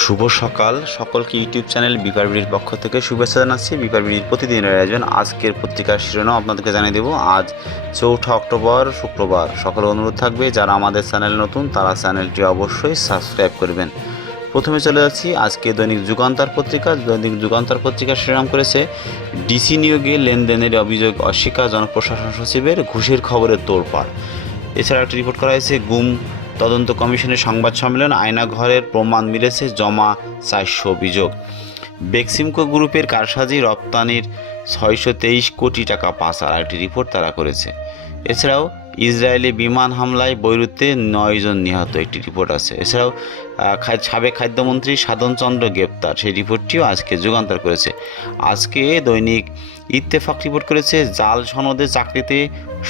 শুভ সকাল। সকলকে YouTube channel বিপার বিড়ির পক্ষ থেকে শুভেচ্ছা জানাচ্ছি। বিপার বিড়ির প্রতিদিনের আয়োজন। আজকের পত্রিকার শিরোনাম আপনাদেরকে জানিয়ে দেবো। আজ চৌঠা অক্টোবর, শুক্রবার। সকল অনুরোধ থাকবে, যারা আমাদের চ্যানেল নতুন, তারা চ্যানেলটি অবশ্যই সাবস্ক্রাইব করবেন। প্রথমে চলে যাচ্ছি। আজকে দৈনিক যুগান্তর পত্রিকা। দৈনিক যুগান্তর পত্রিকার শিরোনাম করেছে, ডিসি নিয়োগে লেনদেনের অভিযোগ অস্বীকার জনপ্রশাসন সচিবের ঘুষের খবরের তোড়পাড়। এছাড়া একটি রিপোর্ট করা হয়েছে, গুম তদন্ত কমিশনের সংবাদ সম্মেলন আয়নাঘরের প্রমাণ মিলেছে, জমা চারশো অভিযোগ। বেক্সিমকো গ্রুপের কারসাজি রপ্তানির ছয়শো তেইশ কোটি টাকা পাচার একটি রিপোর্ট তারা করেছে। এছাড়াও ইসরায়েলি বিমান হামলায় বৈরুতে নয়জন নিহত, একটি রিপোর্ট আছে। এছাড়াও সাবেক খাদ্যমন্ত্রী সাধনচন্দ্র গ্রেপ্তার, সেই রিপোর্টটিও আজকে যুগান্তর করেছে। আজকে দৈনিক ইত্তেফাক রিপোর্ট করেছে, জাল সনদে চাকরিতে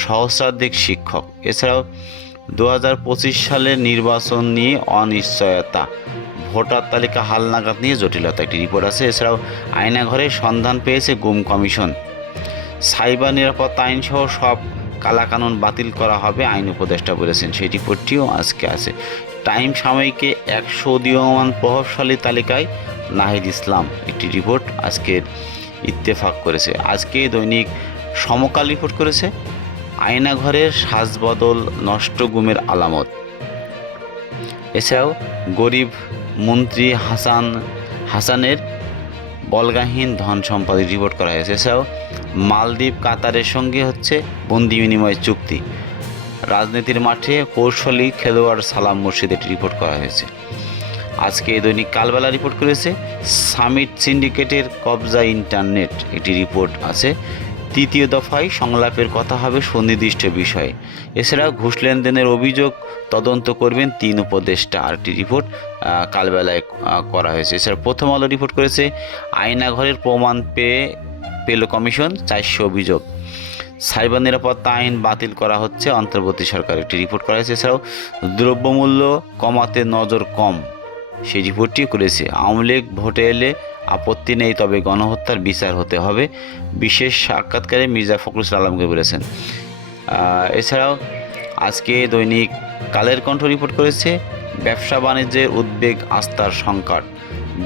সহস্রাধিক শিক্ষক। এছাড়াও দু হাজার পঁচিশ সালের নির্বাচন নিয়ে অনিশ্চয়তা। ভোটার তালিকা হালনাগাদ নিয়ে জটিলতা। একটি রিপোর্ট আছে, এছাড়াও আয়নাঘরের সন্ধান পেয়েছে গুম কমিশন। সাইবার নিরাপত্তা আইনসহ সব কালাকানুন বাতিল করা হবে, আইন উপদেষ্টা বলেছেন। সেই রিপোর্টটিও আজকে আছে। টাইম সাময়িকে একশো উদীয়মান প্রভাবশালী তালিকায় নাহিদ ইসলাম। একটি রিপোর্ট আজকের ইত্তেফাক করেছে। আজকে দৈনিক সমকাল রিপোর্ট করেছে। আয়নাঘরের সাজবদল নষ্ট গুমের আলামত। এছাড়াও গরিব মন্ত্রী হাসান, হাসানের বলগাহীন ধন সম্পদের রিপোর্ট করা হয়েছে। এছাড়াও মালদ্বীপ, কাতারের সঙ্গে হচ্ছে বন্দি বিনিময় চুক্তি। রাজনীতির মাঠে কৌশলী খেলোয়াড় সালাম মুর্শিদ একটি রিপোর্ট করা হয়েছে। আজকে এই দৈনিক কালবেলা রিপোর্ট করেছে, সামিট সিন্ডিকেটের কবজা ইন্টারনেট একটি রিপোর্ট আছে। তৃতীয় দফায় সংলাপের কথা হবে সুনির্দিষ্ট বিষয়ে। এছাড়াও ঘুষ লেনদেনের অভিযোগ তদন্ত করবেন তিন উপদেষ্টা। আরেকটি রিপোর্ট কালবেলায় করা হয়েছে। এছাড়া প্রথম আলো রিপোর্ট করেছে, আয়নাঘরের প্রমাণ পেয়ে পেল কমিশন, চারশো অভিযোগ। সাইবার নিরাপত্তা আইন বাতিল করা হচ্ছে, অন্তর্বর্তী সরকার। একটি রিপোর্ট করা হয়েছে, এছাড়াও দ্রব্যমূল্য কমাতে নজর কম। সেই রিপোর্টটি করেছে, আওয়ামী লীগ ভোটে এলে আপত্তি নেই, তবে গণহত্যার বিচার হতে হবে, বিশেষ সাক্ষাৎকারে মির্জা ফখরুল আলমকে বলেছেন। এছাড়াও আজকে দৈনিক কালের কণ্ঠ রিপোর্ট করেছে, ব্যবসা বাণিজ্যের উদ্বেগ, আস্থার সংকট।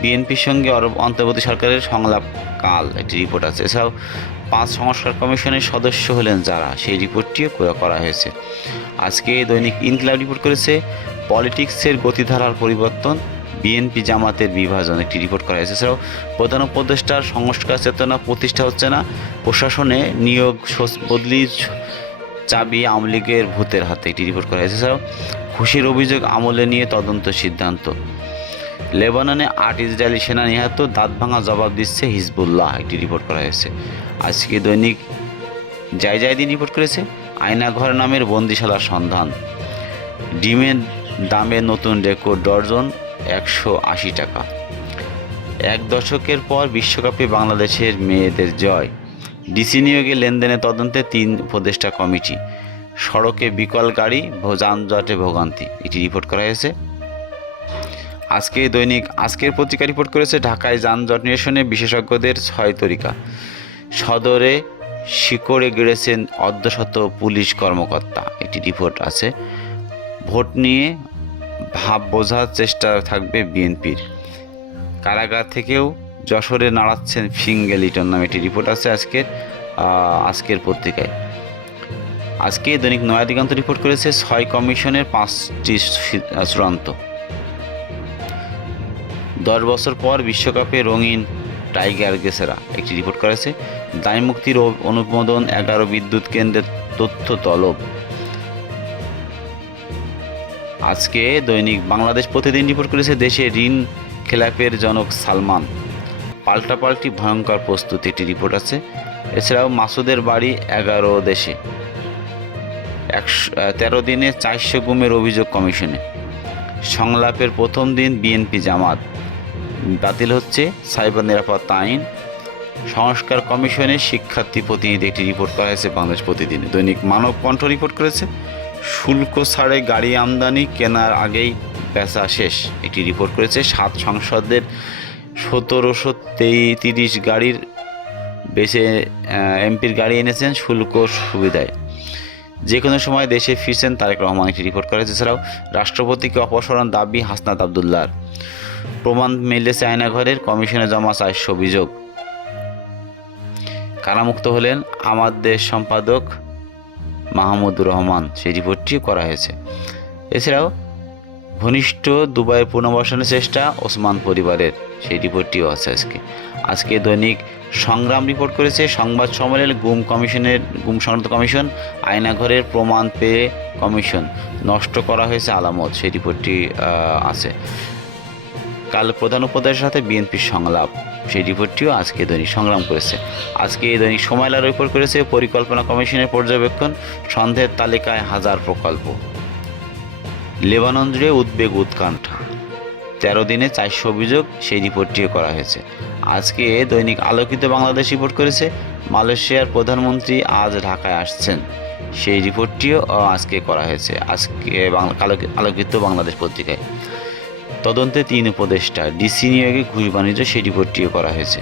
বিএনপির সঙ্গে অন্তর্বর্তী সরকারের সংলাপ কাল একটি রিপোর্ট আছে। এছাড়াও পাঁচ সংস্কার কমিশনের সদস্য হলেন যারা, সেই রিপোর্টটিও করা হয়েছে। আজকে দৈনিক ইনকিলাব রিপোর্ট করেছে, পলিটিক্সের গতিধারার পরিবর্তন বিএনপি জামাতের বিভাজন একটি রিপোর্ট করা হয়েছে। এছাড়াও প্রধান উপদেষ্টার সংস্কার চেতনা প্রতিষ্ঠা হচ্ছে না, প্রশাসনে নিয়োগ বদলি চাবি আওয়ামী লীগের ভূতের হাতে একটি রিপোর্ট করা হয়েছে। এছাড়াও খুশির অভিযোগ আমলে নিয়ে তদন্ত সিদ্ধান্ত। লেবাননে আট ইসরায়েলি সেনা নিহত, দাঁত ভাঙা জবাব দিচ্ছে হিজবুল্লাহ, একটি রিপোর্ট করা হয়েছে। আজকে দৈনিক জায় জায়দিন রিপোর্ট করেছে, আয়নাঘর নামের বন্দিশালার সন্ধান। ডিমের দামে নতুন রেকর্ড ডর্জন একশো আশি টাকা। এক দশকের পর বিশ্বকাপে বাংলাদেশের মেয়েদের জয়। ডিসি নিয়োগে লেনদেনের তদন্তে তিন উপদেষ্টা কমিটি, সড়কে বিকল গাড়ি যানজটে ভোগান্তি। এটি রিপোর্ট করা হয়েছে। আজকে দৈনিক, আজকের পত্রিকা রিপোর্ট করেছে ঢাকায় যানজট নিরসনে বিশেষজ্ঞদের ছয় তরিকা। সদরে শিকড়ে গেড়েছেন অর্ধশত পুলিশ কর্মকর্তা। একটি রিপোর্ট আছে। ভোট নিয়ে ভাব বোঝার চেষ্টা থাকবে বিএনপির। কারাগার থেকেও যশোরে নাড়াচ্ছেন ফিঙ্গেল লিটন নামে একটি রিপোর্ট আছে আজকের আজকের পত্রিকায়। আজকে দৈনিক নয়া দিগন্ত রিপোর্ট করেছে ছয় কমিশনের পাঁচটি চূড়ান্ত। দশ বছর পর বিশ্বকাপে রঙিন টাইগার গেসেরা একটি রিপোর্ট করেছে। দায় মুক্তির অনুমোদন এগারো বিদ্যুৎ কেন্দ্রের তথ্য তলব। আজকে দৈনিক বাংলাদেশ প্রতিদিন রিপোর্ট করেছে দেশে ঋণ খেলাপের জনক সালমান। পাল্টাপাল্টি ভয়ঙ্কর প্রস্তুতি, একটি রিপোর্ট আছে। এছাড়াও মাসুদের বাড়ি এগারো দেশে। একশো তেরো দিনে চারশো গুমের অভিযোগ কমিশনে। সংলাপের প্রথম দিন বিএনপি জামাত। বাতিল হচ্ছে সাইবার নিরাপত্তা আইন। সংস্কার কমিশনের শিক্ষার্থী প্রতিনিধি, একটি রিপোর্ট করা হয়েছে বাংলাদেশ প্রতিদিনে। দৈনিক মানব কণ্ঠ রিপোর্ট করেছে। শুল্ক ছাড়ে গাড়ি আমদানি কেনার আগেই বেচা শেষ। একটি রিপোর্ট করেছে সাত সংসদের সতেরোশো তিরিশ গাড়ির বেছে এমপির গাড়ি এনেছেন শুল্ক সুবিধায়। যে কোনো সময় দেশে ফিরছেন তারেক রহমান, একটি রিপোর্ট করেছে। এছাড়াও রাষ্ট্রপতিকে অপসারণ দাবি হাসনাত আবদুল্লার প্রমাণ মিলেছে আয়নাঘরের কমিশনে জমা চারশো অভিযোগ। কারামুক্ত হলেন আমাদের সম্পাদক মাহমুদুর রহমান সেই রিপোর্টটিও করা হয়েছে। এছাড়াও ঘনিষ্ঠ দুবাইয়ের পুনর্বাসনের চেষ্টা ওসমান পরিবারের সেই রিপোর্টটিও আছে আজকে। আজকে দৈনিক সংগ্রাম রিপোর্ট করেছে সংবাদ সম্মেলনে গুম কমিশনের গুম সংক্রান্ত কমিশন, আয়নাঘরের প্রমাণ পেয়ে কমিশন নষ্ট করা হয়েছে আলামত, সেই রিপোর্টটি আছে। কাল প্রধান উপদেশের সাথে বিএনপির সংলাপ। সেই রিপোর্টটিও আজকে দৈনিক সংগ্রাম করেছে। আজকে এই দৈনিক সময়লার রিপোর্ট করেছে পরিকল্পনা কমিশনের পর্যবেক্ষণ, সন্দেহের তালিকায় হাজার প্রকল্প। লেবানন জুড়ে উদ্বেগ উৎকণ্ঠা। তেরো দিনে চারশো অভিযোগ, সেই রিপোর্টটিও করা হয়েছে। আজকে দৈনিক আলোকিত বাংলাদেশ রিপোর্ট করেছে, মালয়েশিয়ার প্রধানমন্ত্রী আজ ঢাকায় আসছেন। সেই রিপোর্টটিও আজকে করা হয়েছে, আজকে আলোকিত বাংলাদেশ পত্রিকায়। তদন্তে তিন উপদেষ্টা ডিসি নিয়োগে ঘুষ বাণিজ্য সেই রিপোর্টটিও করা হয়েছে।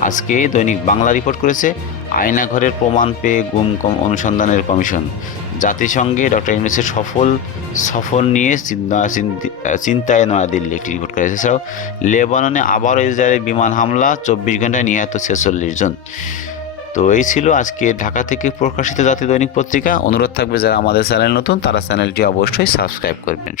আজকে দৈনিক বাংলা রিপোর্ট করেছে, আয়নাঘরের প্রমাণ পেয়ে গুম কম অনুসন্ধানের কমিশন। জাতিসংঘে ডক্টর ইউনুসের সফল সফর নিয়ে চিন্তা- চিন্তায় নয়াদিল্লি একটি রিপোর্ট করেছে। এছাড়াও লেবাননে আবারও ইসরায়েলের বিমান হামলা, চব্বিশ ঘন্টায় নিহত ছেচল্লিশ জন। তো এই ছিল আজকে ঢাকা থেকে প্রকাশিত জাতীয় দৈনিক পত্রিকা। অনুরোধ থাকবে যারা আমাদের চ্যানেল নতুন, তারা চ্যানেলটি অবশ্যই সাবস্ক্রাইব করবেন।